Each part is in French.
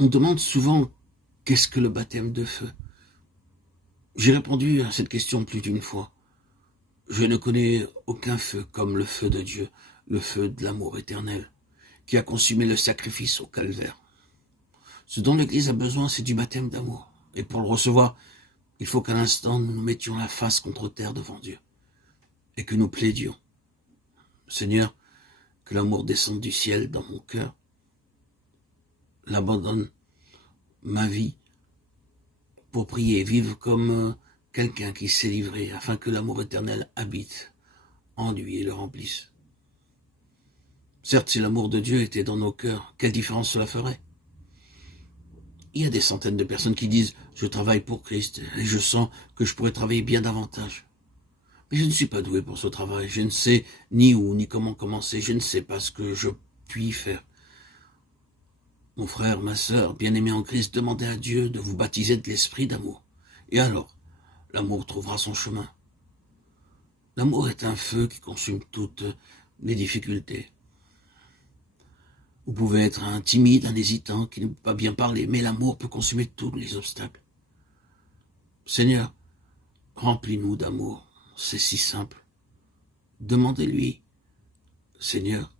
On demande souvent qu'est-ce que le baptême de feu. J'ai répondu à cette question plus d'une fois. Je ne connais aucun feu comme le feu de Dieu, le feu de l'amour éternel, qui a consumé le sacrifice au calvaire. Ce dont l'Église a besoin, c'est du baptême d'amour. Et pour le recevoir, il faut qu'à l'instant, nous nous mettions la face contre terre devant Dieu et que nous plaidions. Seigneur, que l'amour descende du ciel dans mon cœur, l'abandonne ma vie pour prier et vivre comme quelqu'un qui s'est livré afin que l'amour éternel habite en lui et le remplisse. Certes, si l'amour de Dieu était dans nos cœurs, quelle différence cela ferait? Il y a des centaines de personnes qui disent « Je travaille pour Christ et je sens que je pourrais travailler bien davantage. » Mais je ne suis pas doué pour ce travail, je ne sais ni où ni comment commencer, je ne sais pas ce que je puis faire. Mon frère, ma sœur, bien-aimés en Christ, demandez à Dieu de vous baptiser de l'esprit d'amour. Et alors, l'amour trouvera son chemin. L'amour est un feu qui consume toutes les difficultés. Vous pouvez être un timide, un hésitant, qui ne peut pas bien parler, mais l'amour peut consumer tous les obstacles. Seigneur, remplis-nous d'amour, c'est si simple. Demandez-lui, Seigneur,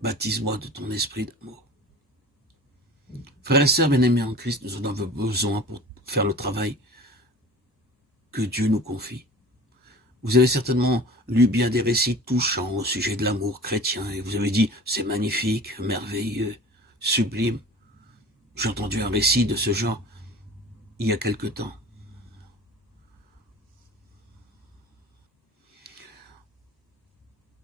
baptise-moi de ton esprit d'amour. Frères et sœurs bien-aimés en Christ, nous en avons besoin pour faire le travail que Dieu nous confie. Vous avez certainement lu bien des récits touchants au sujet de l'amour chrétien et vous avez dit « c'est magnifique, merveilleux, sublime ». J'ai entendu un récit de ce genre il y a quelque temps.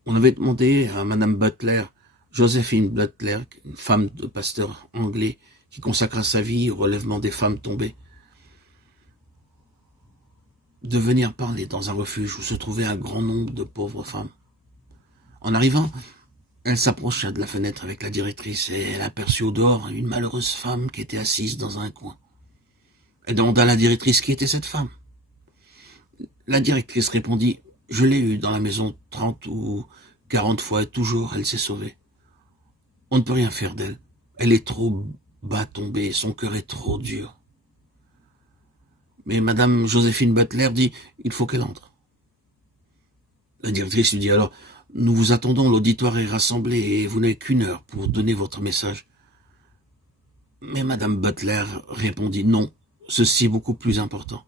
On avait demandé à Madame Butler, Josephine Butler, une femme de pasteur anglais qui consacra sa vie au relèvement des femmes tombées, de venir parler dans un refuge où se trouvait un grand nombre de pauvres femmes. En arrivant, elle s'approcha de la fenêtre avec la directrice et elle aperçut au dehors une malheureuse femme qui était assise dans un coin. Elle demanda à la directrice qui était cette femme. La directrice répondit « Je l'ai eue dans la maison 30 ou 40 fois et toujours elle s'est sauvée. On ne peut rien faire d'elle. Elle est trop bas tombée, son cœur est trop dur. » Mais Madame Joséphine Butler dit « Il faut qu'elle entre. » La directrice lui dit alors « Nous vous attendons, l'auditoire est rassemblé et vous n'avez qu'une heure pour donner votre message. » Mais Madame Butler répondit « Non, ceci est beaucoup plus important. »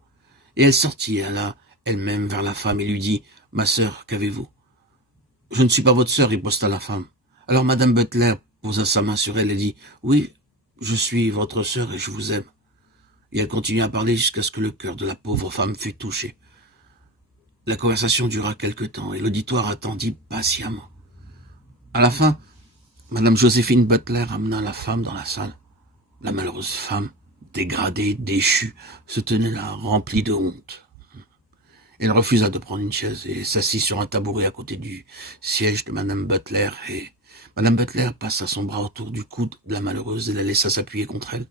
Et elle sortit, alla elle-même vers la femme et lui dit « Ma sœur, qu'avez-vous ?»« Je ne suis pas votre sœur, riposta la femme. Alors Madame Butler posa sa main sur elle et dit « Oui, je suis votre sœur et je vous aime. » Et elle continua à parler jusqu'à ce que le cœur de la pauvre femme fût touché. La conversation dura quelque temps et l'auditoire attendit patiemment. À la fin, Madame Joséphine Butler amena la femme dans la salle. La malheureuse femme, dégradée, déchue, se tenait là, remplie de honte. Elle refusa de prendre une chaise et s'assit sur un tabouret à côté du siège de Madame Butler et Madame Butler passa son bras autour du cou de la malheureuse et la laissa s'appuyer contre elle,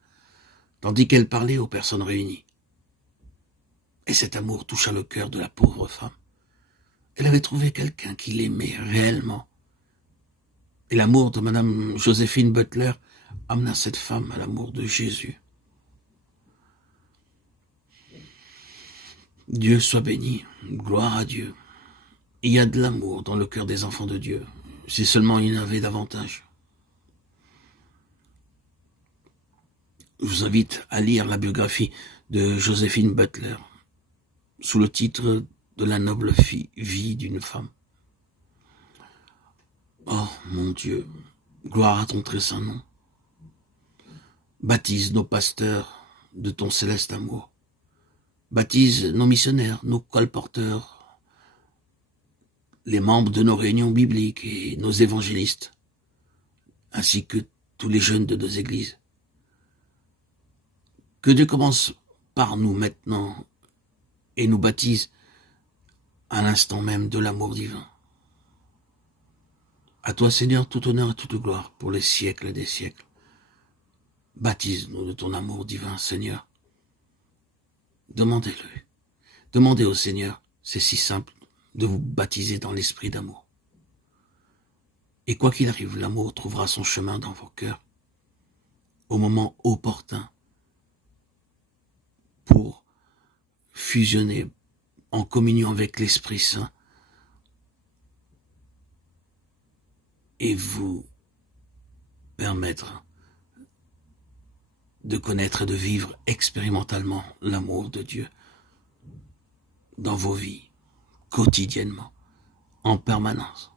tandis qu'elle parlait aux personnes réunies. Et cet amour toucha le cœur de la pauvre femme. Elle avait trouvé quelqu'un qui l'aimait réellement. Et l'amour de Madame Joséphine Butler amena cette femme à l'amour de Jésus. Dieu soit béni, gloire à Dieu. Il y a de l'amour dans le cœur des enfants de Dieu, si seulement il y en avait davantage. Je vous invite à lire la biographie de Joséphine Butler, sous le titre de la noble vie d'une femme. Oh mon Dieu, gloire à ton très saint nom. Baptise nos pasteurs de ton céleste amour. Baptise nos missionnaires, nos colporteurs, les membres de nos réunions bibliques et nos évangélistes, ainsi que tous les jeunes de nos églises. Que Dieu commence par nous maintenant et nous baptise à l'instant même de l'amour divin. À toi, Seigneur, tout honneur et toute gloire pour les siècles des siècles. Baptise-nous de ton amour divin, Seigneur. Demandez-le. Demandez au Seigneur, c'est si simple, de vous baptiser dans l'esprit d'amour. Et quoi qu'il arrive, l'amour trouvera son chemin dans vos cœurs. au moment opportun pour fusionner en communion avec l'Esprit Saint et vous permettre de connaître et de vivre expérimentalement l'amour de Dieu dans vos vies, quotidiennement, en permanence.